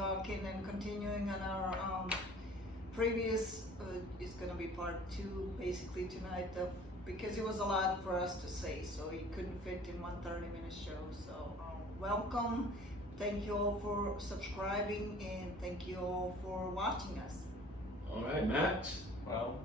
talking and continuing on our previous. It's gonna be part 2 basically tonight, because it was a lot for us to say, so it couldn't fit in one 30-minute show. So welcome. Thank you all for subscribing, and thank you all for watching us. All right, Max. Well,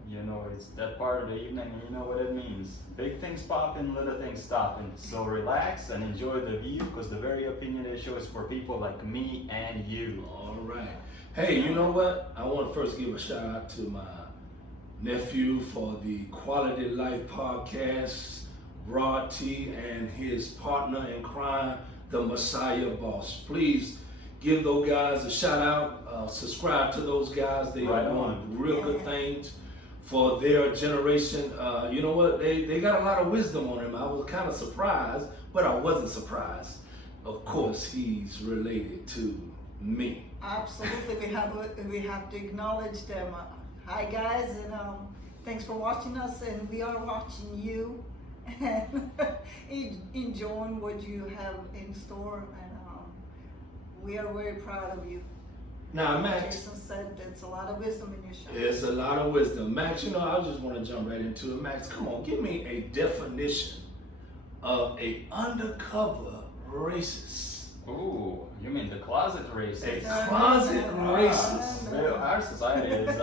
it's that part of the evening, and you know what it means. Big things popping, little things stopping. So relax and enjoy the view, because the very Opinionated show is for people like me and you. All right. Hey, you know what? I want to first give a shout out to my nephew for the Quality Life podcast, Rod T, and his partner in crime, the Messiah Boss. Please give those guys a shout out. Subscribe to those guys. They are doing real good things for their generation. You know what? They got a lot of wisdom on him. I was kind of surprised, but I wasn't surprised. Of course, he's related to me. Absolutely, we have to acknowledge them. Hi guys, and thanks for watching us, and we are watching you and enjoying what you have in store, and we are very proud of you. Now, Max, Jason said there's a lot of wisdom in your show. there's a lot of wisdom. Max, I just want to jump right into it. Max, come on, give me a definition of a undercover racist. Ooh, you mean the closet racist? A closet racist. Our society is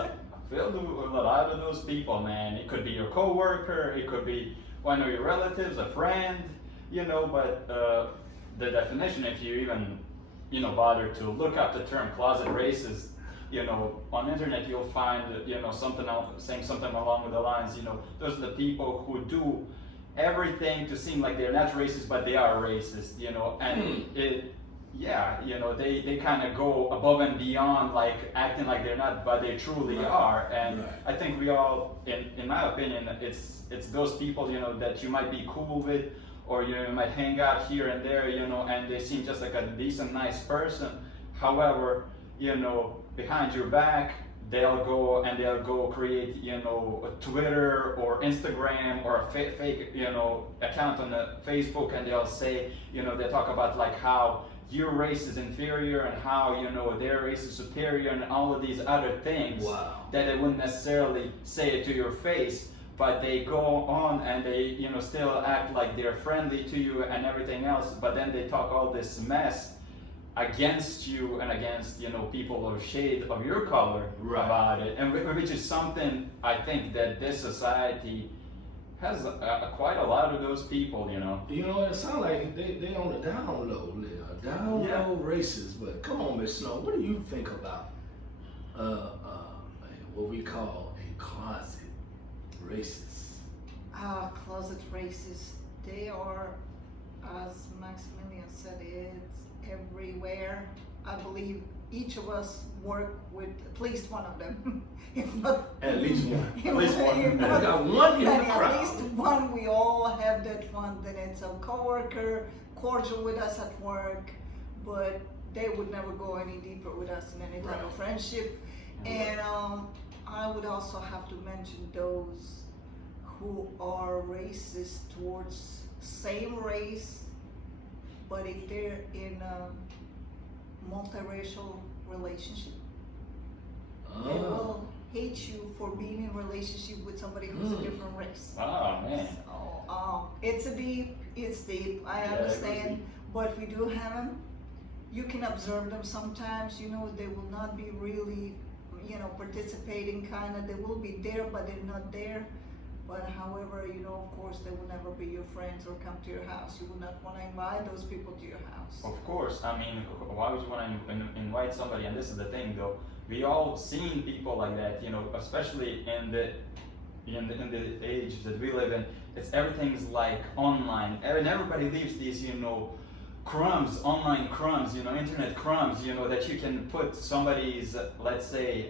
filled with a lot of those people, man. It could be your coworker, it could be one of your relatives, a friend, but the definition, if you even bother to look up the term closet racist, on the internet you'll find, something else, saying something along the lines, those are the people who do everything to seem like they're not racist, but they are racist, and they kind of go above and beyond, like acting like they're not, but they truly are. And I think we all, in my opinion, it's those people, that you might be cool with, or you might hang out here and there, and they seem just like a decent, nice person. However, behind your back, they'll go create, a Twitter or Instagram or a fake, account on the Facebook, and they'll say, they talk about like how your race is inferior and how, their race is superior and all of these other things that they wouldn't necessarily say it to your face. But they go on and they, still act like they're friendly to you and everything else. But then they talk all this mess against you and against, people of shade of your color about it. And which is something I think that this society has quite a lot of those people, It sounds like they on the down low, low racists. But come on, Miss Snow, what do you think about what we call a closet racist? Closet racists, they are, as Maximilian said, it's everywhere. I believe each of us work with at least one of them. If not, at least one. At least one. I got one in the crowd. At least one, we all have that one. Then it's a coworker, cordial with us at work, but they would never go any deeper with us in any type of friendship. And I would also have to mention those who are racist towards same race, but if they're in a multiracial relationship, they will hate you for being in relationship with somebody who's a different race. Oh man. So it's deep. I understand, but we do have them. You can observe them sometimes. They will not be really, participating kind of. They will be there, but they're not there. But however, of course, they will never be your friends or come to your house. You will not want to invite those people to your house. Of course. I mean, why would you want to invite somebody? And this is the thing, though. We all seen people like that, especially in the age that we live in. Everything's like online, and everybody leaves these, crumbs, online crumbs, internet crumbs, that you can put somebody's, let's say,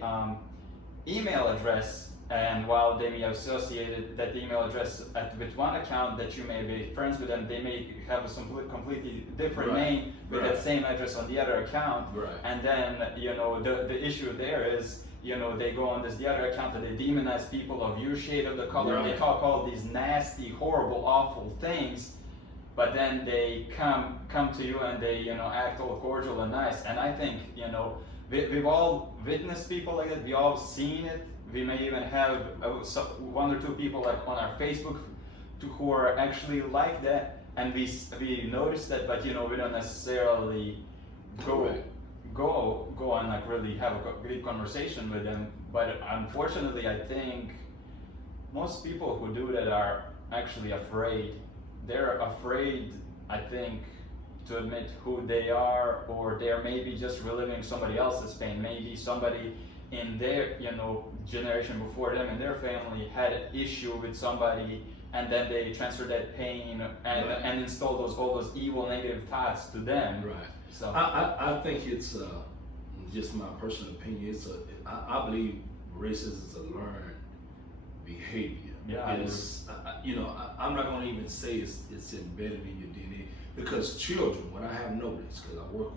email address, and while they may have associated that email address with one account that you may be friends with them, they may have a completely different name with that same address on the other account. And then, the issue there is, they go on the other account and they demonize people of your shade of the color. They talk all these nasty, horrible, awful things. but then they come to you and they, you know, act all cordial and nice. And I think, you know, we've all witnessed people like that. We all seen it. We may even have one or two people like on our Facebook who are actually like that, and we notice that, but you know, we don't necessarily go and like really have a great conversation with them. But unfortunately, I think most people who do that are actually afraid. They're afraid, I think, to admit who they are, or they're maybe just reliving somebody else's pain. Maybe somebody in their, you know, generation before them in their family had an issue with somebody, and then they transfer that pain and install all those evil negative thoughts to them. Right. So I think it's just my personal opinion. I believe racism is a learned behavior. Yeah. It is. You know, I'm not going to even say it's embedded in your DNA, because children, what I have noticed, because I work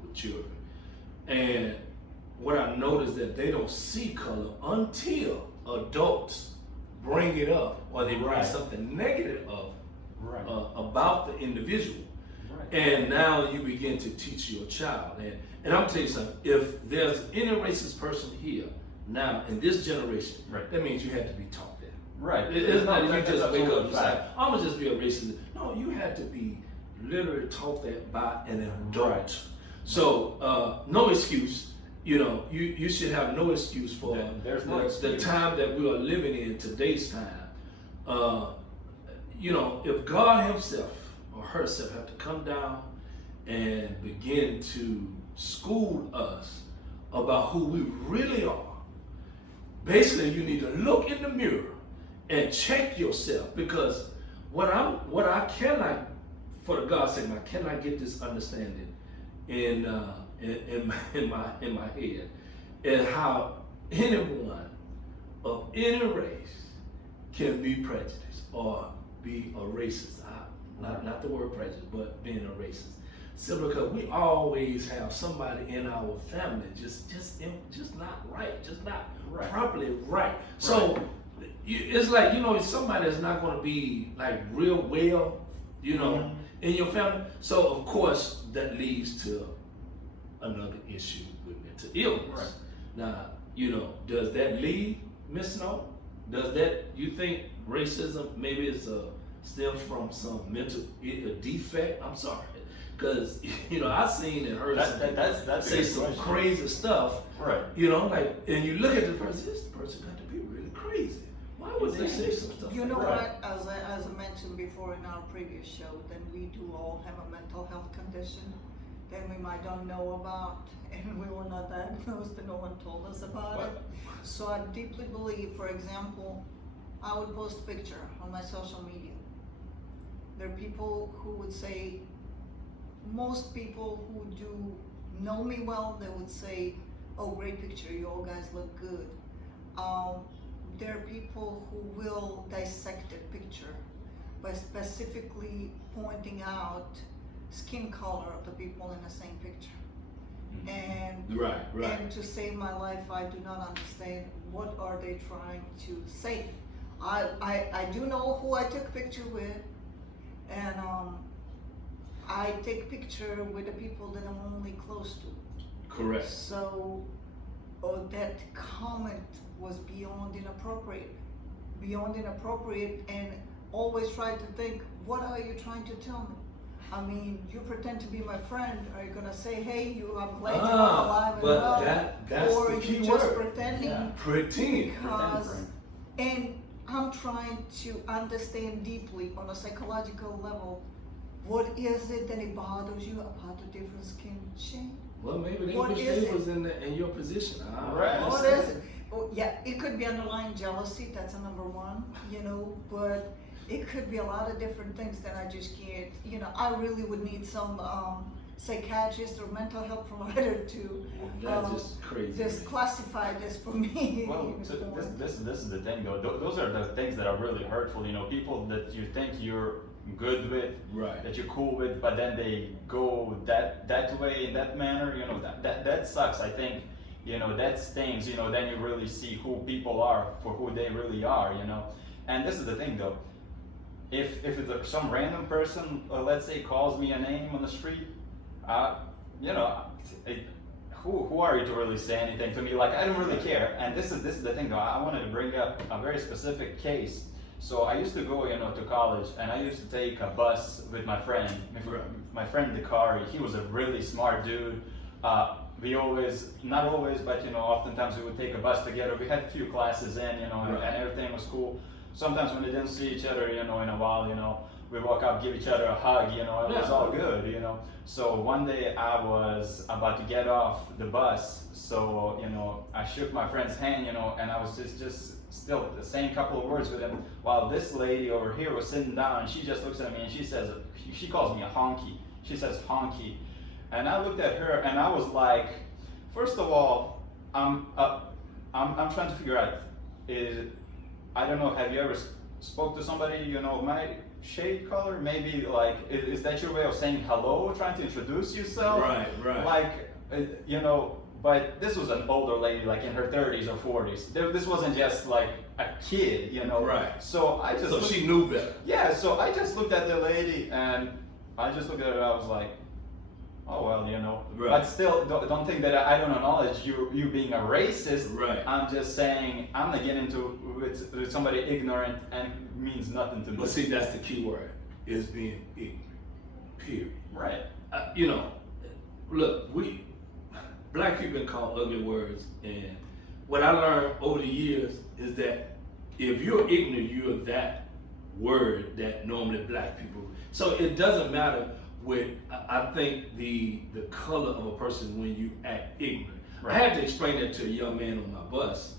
with children, and what I noticed that they don't see color until adults bring it up, or they bring something negative up about the individual. Right. And now you begin to teach your child. And I'm tell you something, if there's any racist person here now in this generation, that means you had to be taught that. Right. It's not that you just wake up and say, I'm gonna just be a racist. No, you had to be literally taught that by an adult. Right. So no excuse. You know, you should have no excuse for the time that we are living in, today's time. You know, if God himself or herself have to come down and begin to school us about who we really are, basically you need to look in the mirror and check yourself, because what I cannot, for the God's sake, I cannot get this understanding in my head, and how anyone of any race can be prejudiced or be a racist. Not the word prejudice, but being a racist. Simply because we always have somebody in our family just not right, just not properly right. So it's like, you know, somebody is not going to be like real well, you know, in your family. So of course that leads to another issue with mental illness. Right. Now, you know, does that lead, Miss Snow? Does that, you think racism maybe is stems from some mental defect? I'm sorry, because you know I've seen and heard that's say some crazy stuff. Right. You know, like, and you look at the person, this person got to be really crazy. Why would they say some stuff? You know what? As I mentioned before in our previous show, then we do all have a mental health condition that we might don't know about, and we were not diagnosed and no one told us about it. So I deeply believe, for example, I would post a picture on my social media. There are people who would say, most people who do know me well, they would say, oh, great picture, you all guys look good. There are people who will dissect a picture by specifically pointing out skin color of the people in the same picture. And and to save my life, I do not understand what are they trying to say. I do know who I took picture with, and I take picture with the people that I'm only close to. Correct. So that comment was beyond inappropriate, and always try to think, what are you trying to tell me? I mean, you pretend to be my friend. Are you gonna say, "Hey, I'm glad you're alive and well," that's or the key you word. just pretending? Yeah. Pretend. And I'm trying to understand deeply on a psychological level, what is it that it bothers you about the different skin shade? Well, maybe they wish they was in your position. What is it? Oh, yeah, it could be underlying jealousy. That's a number one, you know, but it could be a lot of different things that I just can't, you know, I really would need some psychiatrist or mental health provider to just crazy. Just classify this for me. Well, this is the thing though. Those are the things that are really hurtful. You know, people that you think you're good with, that you're cool with, but then they go that way in that manner. You know, that sucks. I think, you know, that stings. You know, then you really see who people are for who they really are. You know, and this is the thing though. if some random person, let's say, calls me a name on the street, you know, it, who are you to really say anything to me? Like, I don't really care. And this is the thing though. I wanted to bring up a very specific case. So I used to go, to college, and I used to take a bus with my friend. My friend Dakari. He was a really smart dude. We always, not always, but oftentimes we would take a bus together. We had a few classes in, and everything was cool. Sometimes when we didn't see each other, in a while, we walk up, give each other a hug, it was all good, So one day I was about to get off the bus, so, I shook my friend's hand, and I was just still saying a couple of words with him, while this lady over here was sitting down, and she just looks at me and she calls me a honky. She says honky. And I looked at her and I was like, first of all, I'm trying to figure out, I don't know, have you ever spoke to somebody, my shade color? Maybe like, is that your way of saying hello, trying to introduce yourself? Right. Like, but this was an older lady, like in her 30s or 40s. This wasn't just like a kid, Right. So she knew better. Yeah, so I just looked at the lady and I just looked at her and I was like, oh well, Right. But still, don't think that I don't acknowledge you being a racist. Right. I'm just saying I'm not getting into with somebody ignorant and means nothing to me. But see, that's the key word, is being ignorant. Period. Right. Look, black people been called ugly words, and what I learned over the years is that if you're ignorant, you're that word that normally black people. So it doesn't matter with, I think, the color of a person when you act ignorant. Right. I had to explain that to a young man on my bus.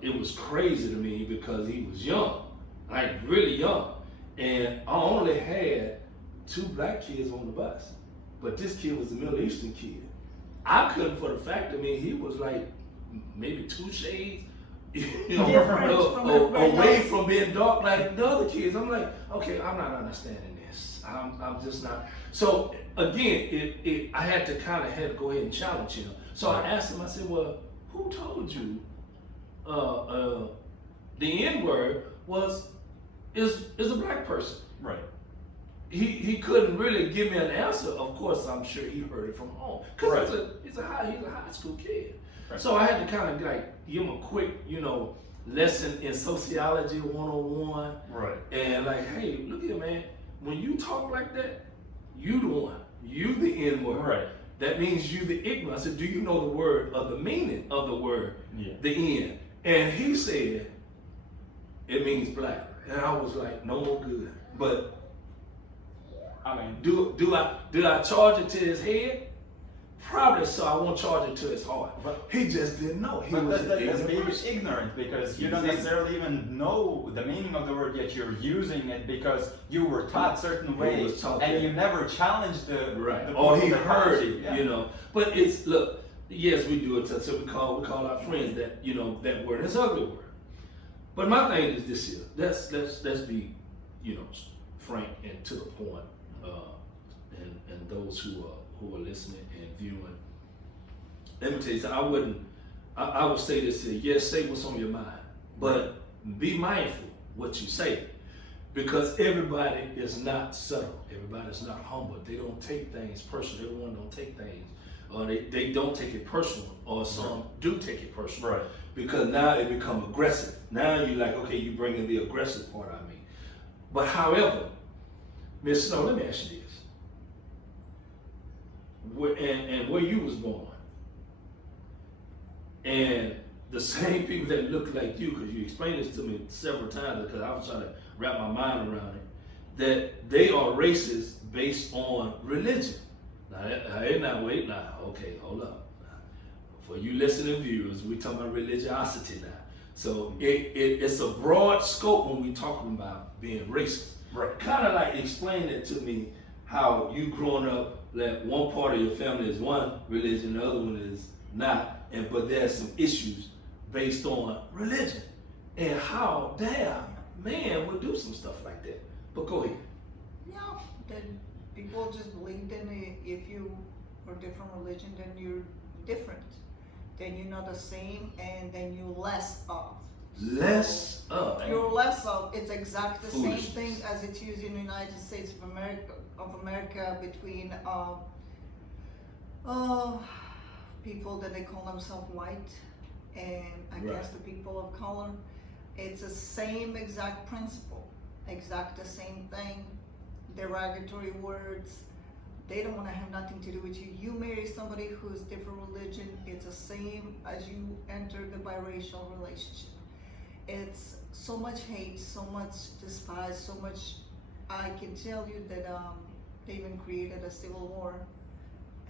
It was crazy to me because he was young, like really young, and I only had 2 black kids on the bus, but this kid was a Middle Eastern kid. I couldn't, for the fact, he was like maybe 2 shades, away from being dark like the other kids. I'm like, okay, I'm not understanding this. I'm just not. So again, I had to go ahead and challenge him. So I asked him, I said, well, who told you the N-word is a black person? Right. He couldn't really give me an answer. Of course, I'm sure he heard it from home because he's a high school kid. Right. So I had to kind of give him a quick, lesson in sociology 101. Right. And like, hey, look here, man. When you talk like that, you the one. You the N-word. Right. That means you the ignorant. I said, do you know the word of the meaning of the word? Yeah. The N. And he said, it means black. And I was like, no more good. But I mean, did I charge it to his head? Probably so. I won't charge it to his heart. But he just didn't know. That's being ignorant because you don't necessarily even know the meaning of the word, yet you're using it because you were taught certain ways and you never challenged the or he heard it, But yes, we do it. So we call our friends that that word. It's an ugly word. But my thing is this here. Let's be frank and to the point. And those who are listening and viewing, let me tell you something. I would say this here. Yes, say what's on your mind, but be mindful what you say, because everybody is not subtle. Everybody's not humble. They don't take things personal. Everyone don't take things, or they don't take it personal, or some do take it personal. Right. Because now they become aggressive. Now you're like, okay, you bring in the aggressive part of me. But however, Miss Snow, let me ask you this. Where you was born, and the same people that look like you, because you explained this to me several times, because I was trying to wrap my mind around it, that they are racist based on religion. Okay, hold up. For you listening viewers, we're talking about religiosity now. So it's a broad scope when we're talking about being racist. Right. Kind of like explain it to me how you growing up, that one part of your family is one religion, the other one is not, but there's some issues based on religion, and how man would do some stuff like that. But go ahead. Yeah, then people just believe that if you are different religion, then you're different. Then you're not the same, and then you're less of. Less of. You're less of. It's exactly the same Foolishness. thing as it's used in the United States of America between people that they call themselves white and against the people of color. It's the same exact principle, exact the same thing. Derogatory words. They don't want to have nothing to do with you. You marry somebody who's different religion, it's the same as you enter the biracial relationship. It's so much hate, so much despise, so much. I can tell you that they even created a civil war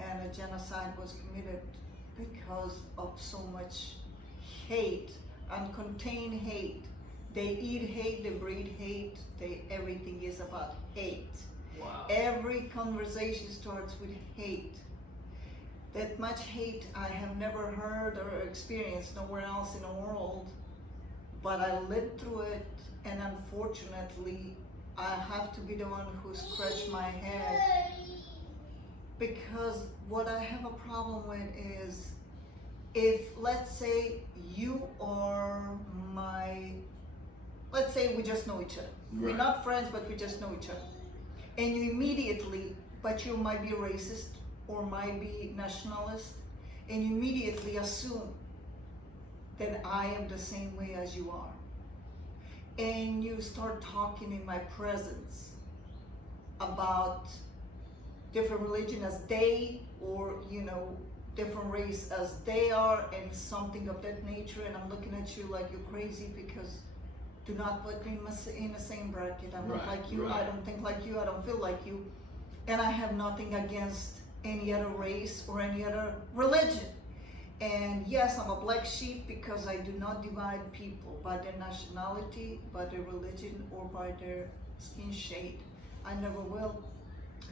and a genocide was committed because of so much hate, uncontained hate. They eat hate, they breed hate, everything is about hate. Wow. Every conversation starts with hate. That much hate I have never heard or experienced nowhere else in the world, but I lived through it, and unfortunately I have to be the one who scratched my head, because what I have a problem with is, if let's say you are let's say we just know each other. Right. We're not friends, but we just know each other. And you immediately, but you might be racist or might be nationalist, and you immediately assume that I am the same way as you are. And you start talking in my presence about different religion as they, or different race as they are, and something of that nature, and I'm looking at you like you're crazy, because do not put me in the same bracket. I'm not like you, I don't think like you, I don't feel like you, and I have nothing against any other race or any other religion. And yes, I'm a black sheep because I do not divide people by their nationality, by their religion, or by their skin shade. I never will.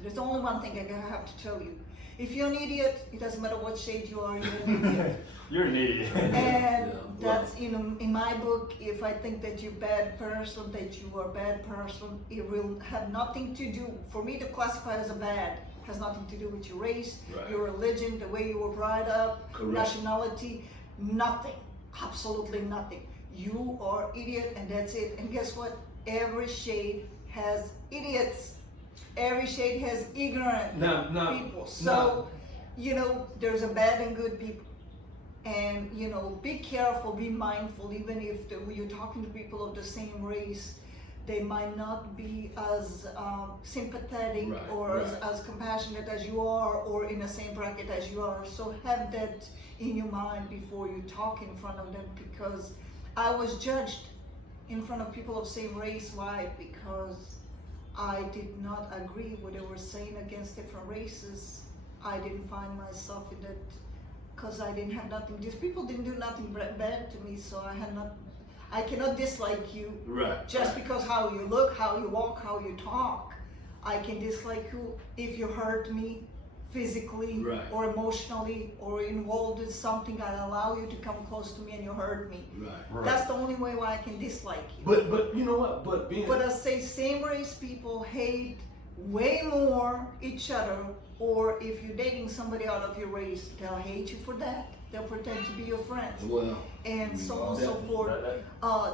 There's only one thing I have to tell you. If you're an idiot, it doesn't matter what shade you are, you're an idiot. You're an idiot. And that's, in my book, if I think that you're a bad person, that you are a bad person, it will have nothing to do, for me to classify as a bad, has nothing to do with your race, your religion, the way you were brought up, nationality, nothing, absolutely nothing. You are idiot, and that's it. And guess what? Every shade has idiots. Every shade has ignorant people. So, there's a bad and good people. And, be careful, be mindful, even if you're talking to people of the same race, they might not be as sympathetic or as compassionate as you are, or in the same bracket as you are. So have that in your mind before you talk in front of them, because I was judged in front of people of same race. Why? Because I did not agree with what they were saying against different races. I didn't find myself in that, because I didn't have nothing. These people didn't do nothing bad to me, so I cannot dislike you just because how you look, how you walk, how you talk. I can dislike you if you hurt me physically or emotionally, or involved in something. I allow you to come close to me and you hurt me. That's the only way why I can dislike you. But you know what? But I say same race people hate way more each other, or if you're dating somebody out of your race, they'll hate you for that. They'll pretend to be your friends. And so on and so forth.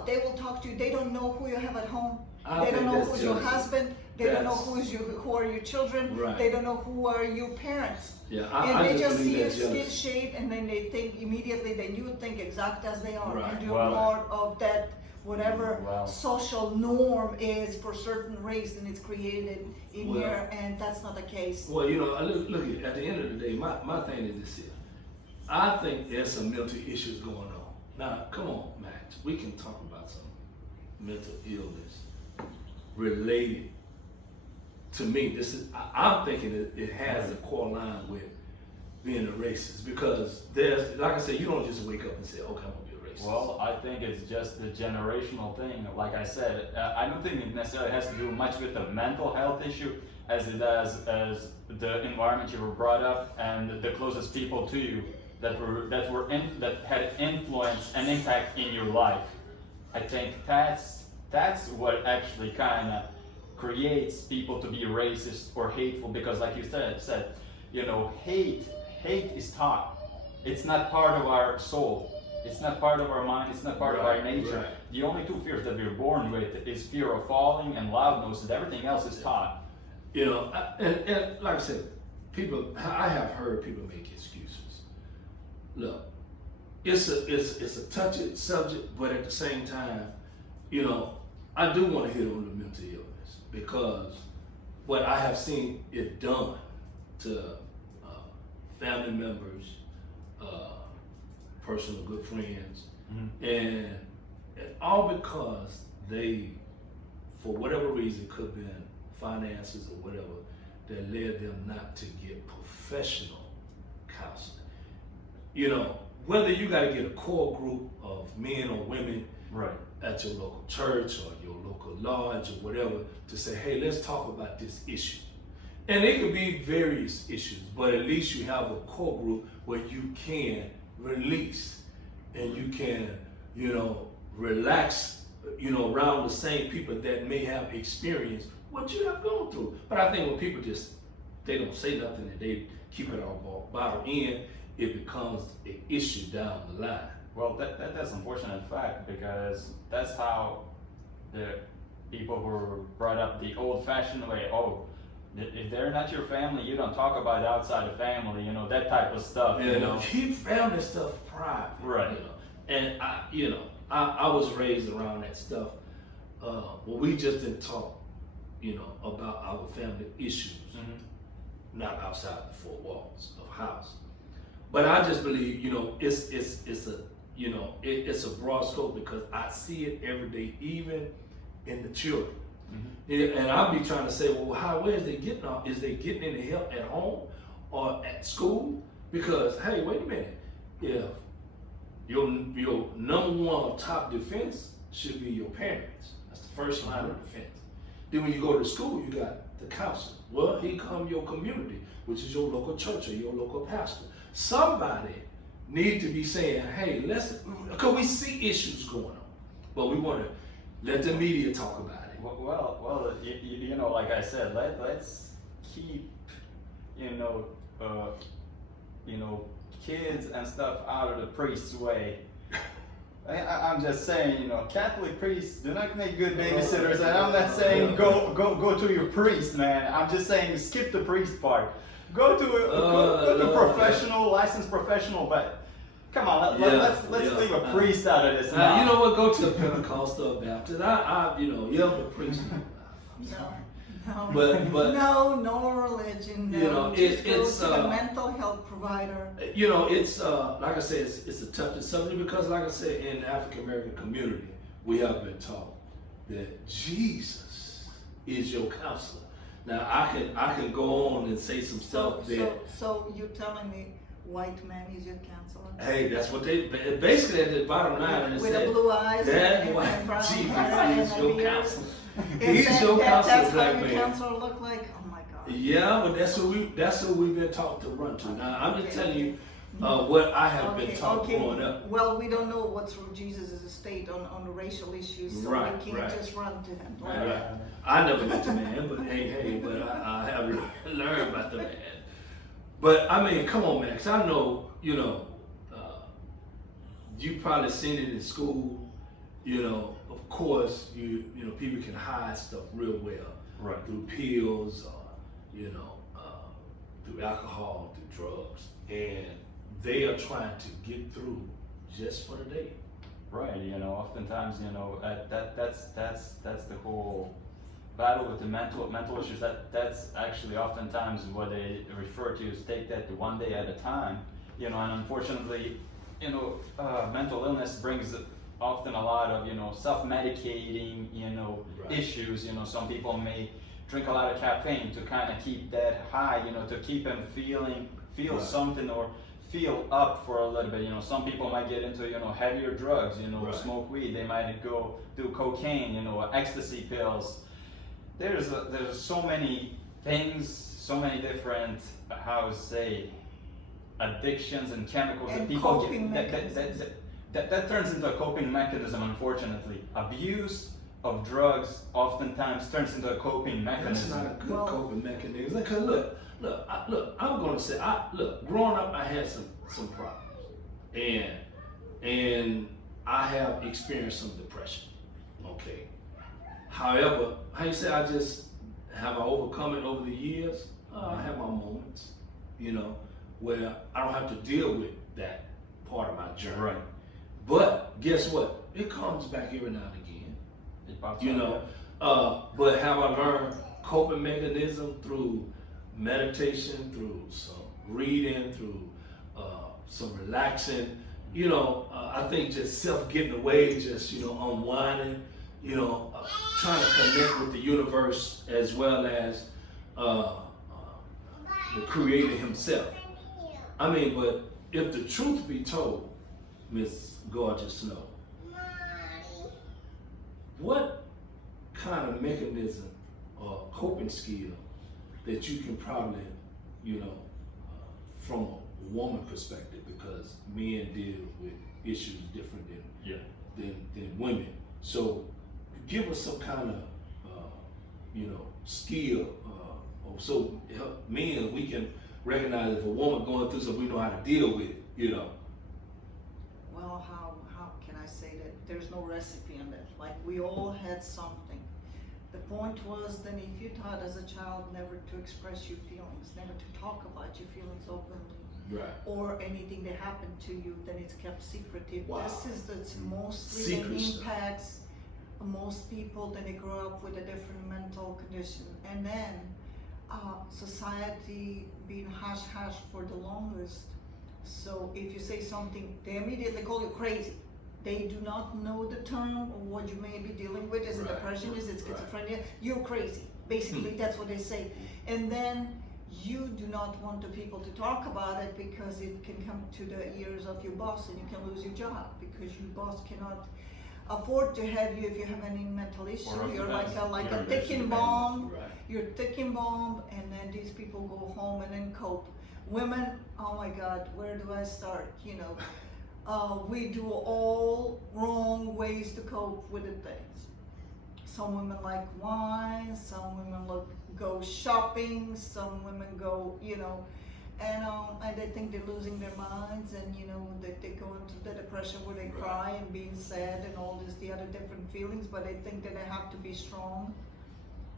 They will talk to you. They don't know who you have at home. They don't know who's your husband. They don't know who are your children. They don't know who are your parents. And they just see your skin shade, and then they think immediately that you think exact as they are. And you're part of that, whatever social norm is for certain race, and it's created in here, and that's not the case. Well, look, at the end of the day, my thing is this here. I think there's some mental issues going on. Now, come on, Max, we can talk about some mental illness related to me. I'm thinking it has a core line with being a racist, because there's, like I said, you don't just wake up and say, okay, I'm gonna be a racist. Well, I think it's just the generational thing. Like I said, I don't think it necessarily has to do much with the mental health issue as it does as the environment you were brought up and the closest people to you that had influence and impact in your life. I think that's what actually kind of creates people to be racist or hateful, because like you said, hate is taught. It's not part of our soul. It's not part of our mind. It's not part of our nature. Right. The only two fears that we're born with is fear of falling and loudness, and everything else is taught. You know, and like I said, I have heard people make excuses. Look, it's a touchy subject, but at the same time, you know, I do want to hit on the mental illness because what I have seen it done to family members, personal good friends, and all because they, for whatever reason, could have been finances or whatever, that led them not to get professional counseling. You know, whether you got to get a core group of men or women at your local church or your local lodge or whatever to say, hey, let's talk about this issue. And it could be various issues, but at least you have a core group where you can release and you can, you know, relax, you know, around the same people that may have experienced what you have gone through. But I think when people they don't say nothing and they keep it all bottled in, it becomes an issue down the line. Well, that's an unfortunate fact because that's how the people who were brought up the old-fashioned way. Oh, if they're not your family, you don't talk about it outside the family. You know, that type of stuff. Yeah, you know, keep family stuff private. Right. You know? And I was raised around that stuff. Well, we just didn't talk, you know, about our family issues, not outside the four walls of house. But I just believe, you know, it's a broad scope because I see it every day, even in the children. And I'll be trying to say, well, where is they getting off? Is they getting any help at home or at school? Because, hey, wait a minute. If your number one top defense should be your parents. That's the first line of defense. Then when you go to school, you got the counselor. Well, here come your community, which is your local church or your local pastor. Somebody need to be saying, hey, because we see issues going on, but we want to let the media talk about it. Well, you know, like I said, let's keep, kids and stuff out of the priest's way. I'm just saying, you know, Catholic priests do not make good babysitters, and I'm not saying go to your priest, man. I'm just saying skip the priest part. Go to professional, licensed professional, but come on, let's leave a priest out of this. You know what? Go to the Pentecostal Baptist. The priest. I'm sorry. No, no religion. No. You know, it's go to the mental health provider. You know, it's like I said, it's a touchy subject because, like I said, in the African American community, we have been taught that Jesus is your counselor. Now, I can go on and say some stuff that. So you're telling me white man is your counselor? Hey, that's what they basically at the bottom line is with the blue eyes that and brown Jesus hair is your counselor. He's your counselor, that's black what man. your counselor look like? Oh my God. Yeah, but that's what we've been taught to run to. Now I'm just telling you what I have been taught growing up. Well, we don't know what's from Jesus' estate on the racial issues, so we can't just run to him. Right. I never met the man, but but I have learned about the man. But I mean, come on, Max. I know, you know, you probably seen it in school. You know, of course, you know, people can hide stuff real well through pills, or through alcohol, through drugs, and they are trying to get through just for the day. Right. You know, oftentimes, you know, that's the whole battle with the mental issues. That's actually oftentimes what they refer to as take that one day at a time. You know, and unfortunately, you know, mental illness brings often a lot of, you know, self-medicating, you know, issues. You know, some people may drink a lot of caffeine to kind of keep that high, you know, to keep them feel something or feel up for a little bit. You know, some people might get into, you know, heavier drugs, you know, smoke weed. They might go do cocaine, you know, ecstasy pills. There's so many things, so many different, addictions and chemicals that people get. That turns into a coping mechanism, unfortunately. Abuse of drugs oftentimes turns into a coping mechanism. That's not a good coping mechanism. Because look, I'm going to say, growing up, I had some problems. And and I have experienced some depression. Okay. However, how you say have I overcome it over the years? I have my moments, where I don't have to deal with that part of my journey. Right. But guess what? It comes back every now and again. It pops You up, know, but have I learned coping mechanism through meditation, through some reading, through some relaxing? I think just self getting away, just unwinding, trying to connect with the universe as well as the Creator Himself. I mean, but if the truth be told, Miss Gorgeous Snow, what kind of mechanism or coping skill that you can probably, from a woman perspective, because men deal with issues different than women. So give us some kind of, skill, so help men, we can recognize if a woman going through something, we know how to deal with it, Well, how can I say that? There's no recipe on that. Like, we all had something. The point was then if you taught as a child never to express your feelings, never to talk about your feelings openly, right, or anything that happened to you, then it's kept secretive. Wow. This is that's mostly Secret that stuff. impacts most people. Then they grow up with a different mental condition, and then society being hush hush for the longest. So if you say something, they immediately call you crazy. They do not know the term of what you may be dealing with. Is it Right. depression? Is it schizophrenia? Right. You're crazy. Basically, that's what they say. And then you do not want the people to talk about it because it can come to the ears of your boss and you can lose your job because your boss cannot afford to have you if you have any mental issue. You're like a ticking bomb. right. You're ticking bomb, and then these people go home and then cope. Women, oh my God, where do I start? We do all wrong ways to cope with the things. Some women like wine, some women go shopping, some women go, and they think they're losing their minds, and that they go into the depression where they cry and being sad and all the other different feelings, but they think that they have to be strong.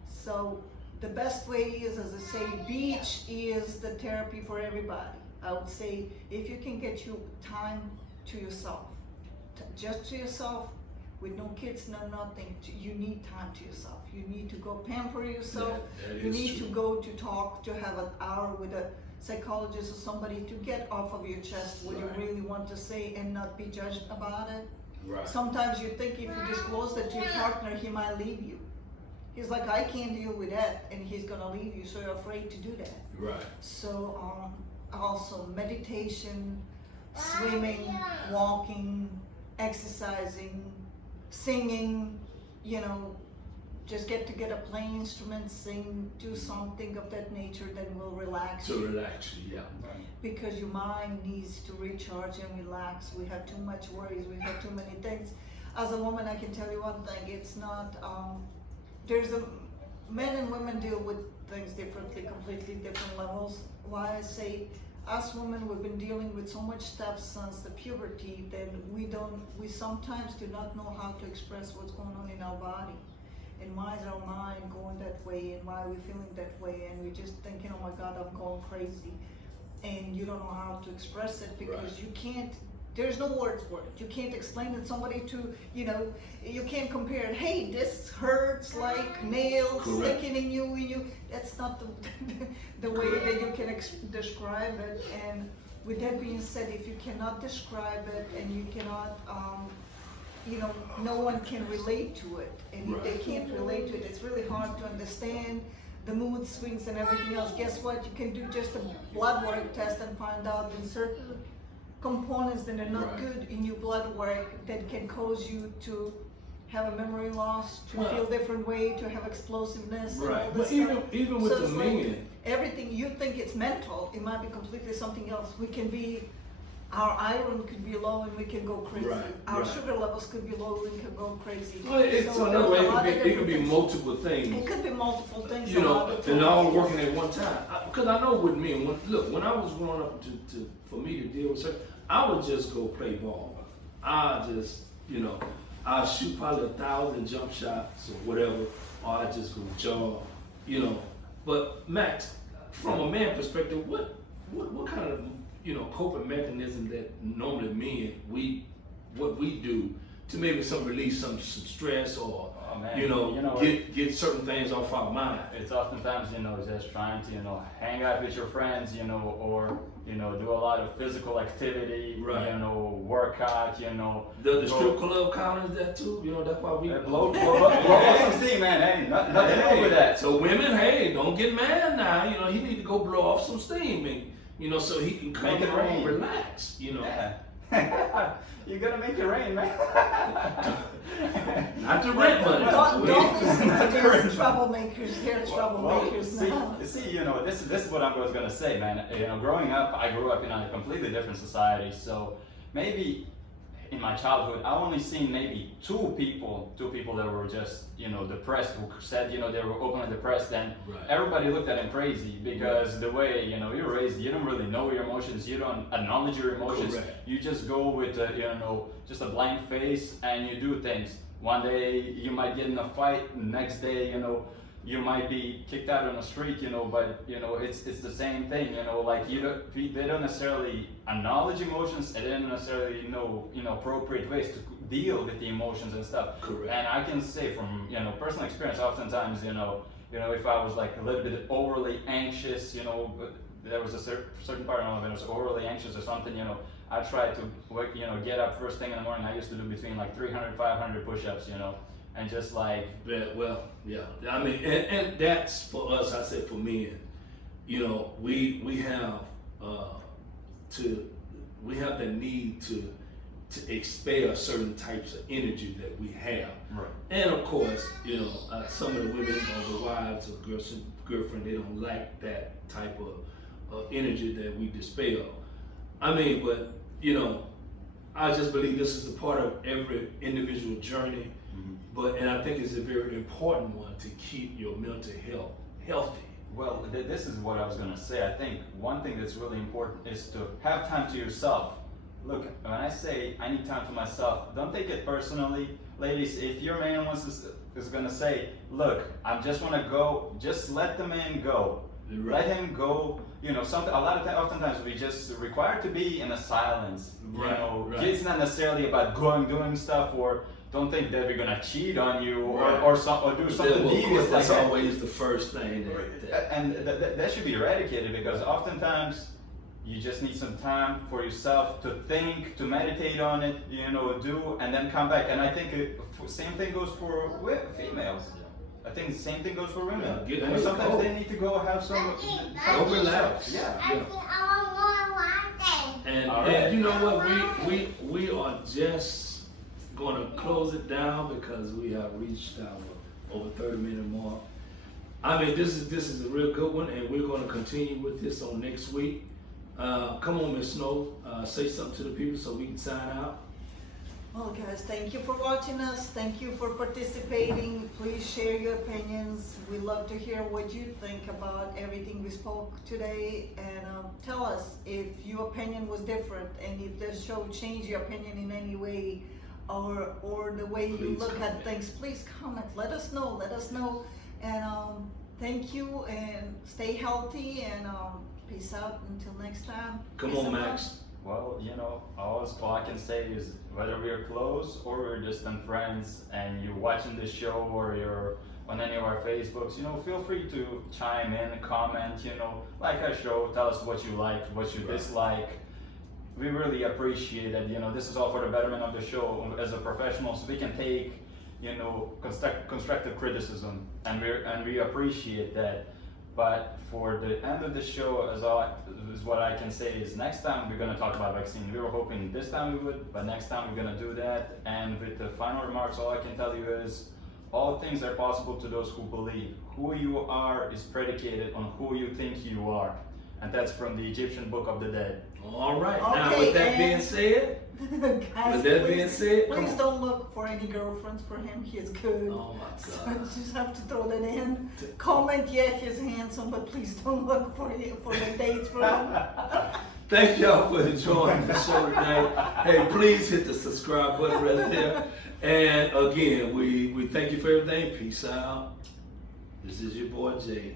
So the best way is, as I say, beach is the therapy for everybody. I would say if you can get you time to yourself, just to yourself, with no kids, no nothing, you need time to yourself. You need to go pamper yourself. That You is need true. to go to talk, to have an hour with a psychologist or somebody to get off of your chest what you Right. really want to say and not be judged about it. Right. Sometimes you think if you disclose that to your partner, he might leave you. He's like, I can't deal with that, and he's gonna leave you, so you're afraid to do that. Right. So also meditation, swimming, walking, exercising, singing, just get together, play instruments, sing, do something of that nature that will relax To you. relax you, yeah. Because your mind needs to recharge and relax. We have too much worries, we have too many things. As a woman, I can tell you one thing, it's not, men and women deal with things differently, completely different levels. Why I say, us women, we've been dealing with so much stuff since the puberty that we sometimes do not know how to express what's going on in our body. And why is our mind going that way, and why are we feeling that way, and we're just thinking, oh my God, I'm going crazy. And you don't know how to express it because Right. you can't, there's no words for it. You can't explain it to somebody you can't compare it. Hey, this hurts like nails Correct. sticking in you. That's not the way that you can describe it. And with that being said, if you cannot describe it and you cannot, no one can relate to it. And if they can't relate to it, it's really hard to understand the mood swings and everything else. Guess what? You can do just a blood work test and find out in certain components that are not Right. good in your blood work that can cause you to have a memory loss, to Well- feel different way, to have explosiveness and all Right. this But stuff. even with So the it's like men, everything you think it's mental, it might be completely something else. Our iron could be low and we can go crazy. Right, Our right. sugar levels could be low and we can go crazy. well, it's So another way. there's a lot of It could different be things. multiple things. It could be multiple things. a lot of And all times. working at one time. Because I know with me, when I was growing up, for me to deal with certain, I would just go play ball. I just, I'll shoot probably 1,000 jump shots or whatever, or I just go jog, But Max, from a man perspective, what kind of coping mechanism that normally men what we do to maybe release some stress or get certain things off our mind? It's oftentimes just trying to hang out with your friends, or do a lot of physical activity, right. Workout, The strip club count as that too? That's why we blow off some steam, man. Hey, nothing wrong with that. So women, hey, don't get mad now. He need to go blow off some steam and so he can come home and relax. Yeah. You're gonna make it rain, man. Not the rent money. Don't listen to these troublemakers. They're troublemakers now. See, this is what I was gonna say, man. Growing up, I grew up in a completely different society. So maybe in my childhood, I only seen maybe two people that were just depressed, who said they were openly depressed, and right. everybody looked at them crazy because the way you're raised, you don't really know your emotions, you don't acknowledge your emotions. Correct. You just go with just a blank face and you do things. One day you might get in a fight, the next day you might be kicked out on the street, but it's the same thing, like they don't necessarily acknowledge emotions, and they don't necessarily know appropriate ways to deal with the emotions and stuff. Correct. And I can say from personal experience, oftentimes if I was like a little bit overly anxious, there was a certain part of my life when I was overly anxious or something, I tried to get up first thing in the morning. I used to do between like 300, 500 push-ups, and just like. Yeah. I mean, and that's for us. I said for men, we have the need to expel certain types of energy that we have. Right. And of course, some of the women, the wives or girlfriend, they don't like that type of energy that we dispel. I mean, but I just believe this is a part of every individual journey. Mm-hmm. And I think it's a very important one to keep your mental health healthy. Well, this is what I was gonna say. I think one thing that's really important is to have time to yourself. Look, when I say I need time to myself, don't take it personally. Ladies, if your man is gonna say, look, I just wanna go, just let the man go. Right. Let him go. Oftentimes we just require to be in a silence. Right. Right. It's not necessarily about doing stuff, or don't think that we're gonna cheat on you or do something devious. That's always the first thing. And that should be eradicated, because oftentimes you just need some time for yourself to think, to meditate on it, do, and then come back. And I think same thing goes for females. I think the same thing goes for women. Yeah, sometimes they need to go have some. Go relax. Yeah. And you know what? We are just going to close it down because we have reached our over 30-minute mark. I mean, this is a real good one, and we're going to continue with this on next week. Come on, Miss Snow. Say something to the people so we can sign out. Well, guys, thank you for watching us. Thank you for participating. Please share your opinions. We love to hear what you think about everything we spoke today. And tell us if your opinion was different, and if the show changed your opinion in any way, or the way you look at things. Please comment. Let us know. And thank you, and stay healthy, and peace out until next time. Come on, Max. Well, all I can say is, whether we're close or we're distant friends, and you're watching this show or you're on any of our Facebooks, feel free to chime in, comment, like our show, tell us what you like, what you dislike. We really appreciate it. This is all for the betterment of the show. As a professionals, we can take, constructive criticism, and we appreciate that. But for the end of the show, is what I can say is, next time we're going to talk about vaccine. We were hoping this time we would, but next time we're going to do that. And with the final remarks, all I can tell you is, all things are possible to those who believe. Who you are is predicated on who you think you are. And that's from the Egyptian Book of the Dead. All right. Now, Okay, with that and- being said, Guys, with that being said, come please on. don't look for any girlfriends for him. He's good. Oh my So God. you just have to throw that in. Comment, yeah, he's handsome, but please don't look for the dates for him. Thank y'all for enjoying the show tonight. Hey, please hit the subscribe button right there. And again, we thank you for everything. Peace out. This is your boy Jay.